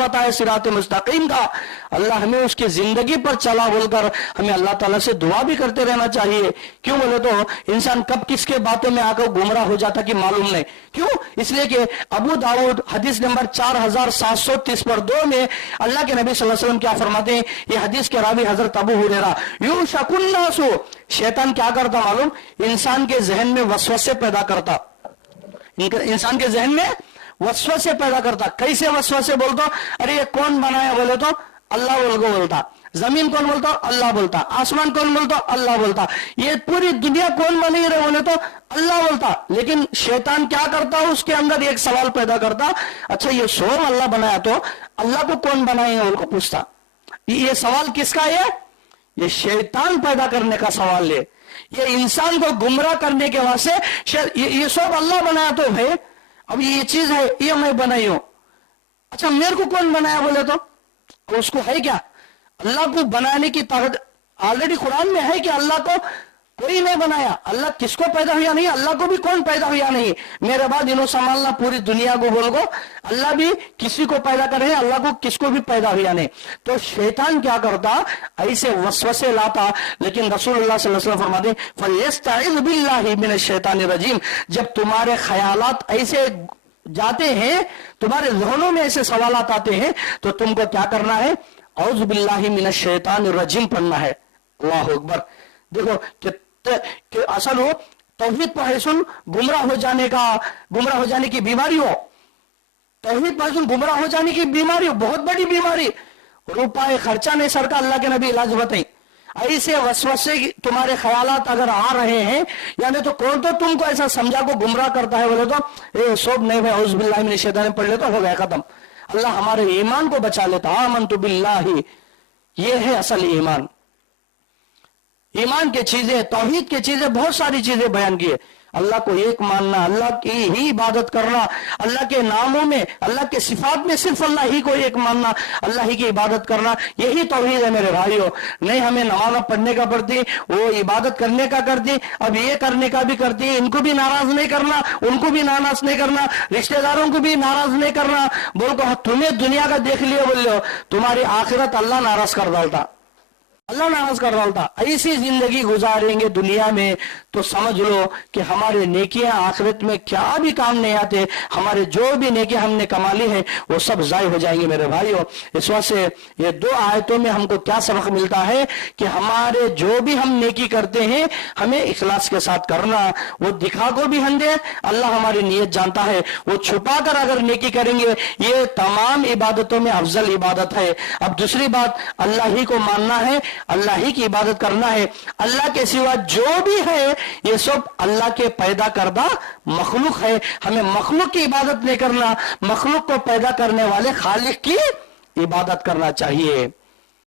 बताया सिरात मुस्तकीम का, अल्लाह हमें उसकी जिंदगी पर चला बोलकर हमें अल्लाह ताला से दुआ भी करते रहना चाहिए। क्यों बोले तो इंसान कब किसके बातों में आकर गुमराह हो जाता कि मालूम नहीं। क्यों? इसलिए कि अबू दाऊद हदीस नंबर 4730 पर 2 में अल्लाह के नबी सल्लल्लाहु अलैहि वसल्लम क्या फरमाते हैं, ये हदीस के रावी हजरत अबू हुरैरा, युशकुन्नासु, शैतान क्या करता मालूम, इंसान के जहन में वसवसे पैदा करता, इंसान के जहन में वसवसे पैदा करता। कैसे वसवसे बोलता, अरे ये कौन बनाया बोले तो अल्लाह बोलता, जमीन कौन बोलता, अल्लाह बोलता, आसमान कौन बोलता, अल्लाह बोलता, ये पूरी दुनिया कौन बनी रहे बोले तो अल्लाह बोलता। लेकिन शैतान क्या करता, उसके अंदर एक सवाल पैदा करता, अच्छा ये सोम अल्लाह बनाया तो अल्लाह को कौन बनाएगा, उनको पूछता। ये सवाल किसका है? ये शैतान पैदा करने का सवाल है। ये इंसान को गुमराह करने के वास्ते ये सब अल्लाह बनाया तो भाई अब ये चीज है ये मैं बनाई हूं, अच्छा मेरे को कौन बनाया बोले तो उसको है क्या? अल्लाह को बनाने की ताकत ऑलरेडी कुरान में है कि अल्लाह को कोई नहीं बनाया। अल्लाह किसको पैदा हुआ नहीं, अल्लाह को भी कौन पैदा हुआ नहीं। मेरे बाद इन्हों संभालना पूरी दुनिया को बोल को, अल्लाह भी किसी को पैदा करे, अल्लाह को किसको भी पैदा हुआ नहीं। तो शैतान क्या करता, ऐसे वसवसे लाता। लेकिन रसूलुल्लाह सल्लल्लाहु अलैहि वसल्लम फरमाते फलियस्तइज़ बिल्लाहि मिनश शैतानिर रजीम, जब तुम्हारे ख्यालात ऐसे जाते हैं, तुम्हारे ज़हनों में ऐसे सवालात आते हैं, तो तुमको क्या करना है, औज़ु बिल्लाहि मिनश शैतानिर रजीम पढ़ना है। अल्लाह अकबर। देखो कि असल हो तौहीद पर सुन गुमराह हो जाने की बीमारी हो, तौहीद पर सुन गुमराह हो जाने की बीमारी हो, बहुत बड़ी बीमारी, रुपए खर्चा नहीं सर का, अल्लाह के नबी इलाज बताएं। ऐसे वसवसे तुम्हारे ख्यालात अगर आ रहे हैं, यानी तो कौन तो तुमको ऐसा समझा को गुमराह करता है बोले तो सब नहीं भाई औज़ु बिल्लाहि मिनश शैतान पढ़ ले तो हो गया खत्म। अल्लाह हमारे ईमान को बचा लेता, आमनतु बिल्लाहि, ये है असल ईमान। ईमान के चीजें, तौहीद की चीजें, बहुत सारी चीजें बयान की है। अल्लाह को एक मानना, अल्लाह की ही इबादत करना, अल्लाह के नामों में, अल्लाह के सिफात में सिर्फ अल्लाह ही को एक मानना, अल्लाह ही की इबादत करना, यही तौहीद है मेरे भाइयों। नहीं हमें नमाज पढ़ने का पड़ती, वो इबादत करने का करती, अब ये करने का भी करती, इनको भी नाराज नहीं करना, उनको भी नाराज नहीं करना, रिश्तेदारों को भी नाराज नहीं करना। बोल को तुम्हें दुनिया का देख लियो बोल लो, तुम्हारी आखिरत अल्लाह नाराज कर डालता, अल्लाह नाराज कर डालता। ऐसी जिंदगी गुजारेंगे दुनिया में तो समझ लो कि हमारे नेकियां आखिरत में क्या भी काम नहीं आते, हमारे जो भी नेकियां हमने कमा ली है वो सब जाय हो जाएंगे मेरे भाइयों। इस वजह से ये 2 आयतों में हमको क्या सबक मिलता है कि हमारे जो भी हम नेकी करते हैं हमें इखलास के साथ करना। वो दिखा को भी हम दे, अल्लाह हमारी नीयत जानता है। वो छुपा कर अगर नेकी करेंगे, ये तमाम इबादतों में अफजल इबादत है। अब दूसरी बात, अल्लाह ही को मानना है, अल्लाह ही की इबादत करना है। अल्लाह के सिवा जो भी है ये सब अल्लाह के पैदा करदा मखलूक है। हमें मखलूक की इबादत नहीं करना, मखलूक को पैदा करने वाले खालिक की इबादत करना चाहिए।